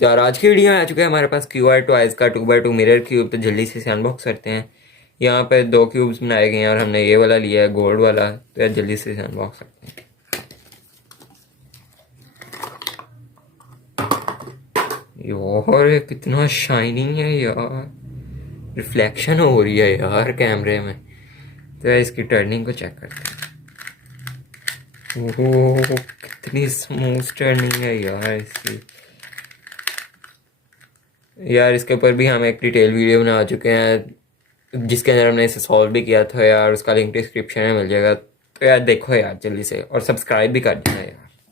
तो यार आज की वीडियो में आ चुका है हमारे पास QR टॉयज का 2x2 मिरर क्यूब। तो जल्दी से इसे अनबॉक्स करते हैं। यहाँ पे 2 क्यूब्स बनाए गए हैं और हमने ये वाला लिया है गोल्ड वाला। तो यार जल्दी से इसे अनबॉक्स करते हैं। यार कितना शाइनिंग है यार, रिफ्लेक्शन हो रही है यार कैमरे में। तो यार इसकी टर्निंग को चेक करते हैं। ओह कितनी स्मूथ टर्निंग है यार इसकी। यार इसके ऊपर भी हम एक डिटेल वीडियो बना चुके हैं जिसके अंदर हमने इसे सॉल्व भी किया था यार। उसका लिंक डिस्क्रिप्शन में मिल जाएगा। तो यार देखो यार जल्दी से, और सब्सक्राइब भी कर देना यार।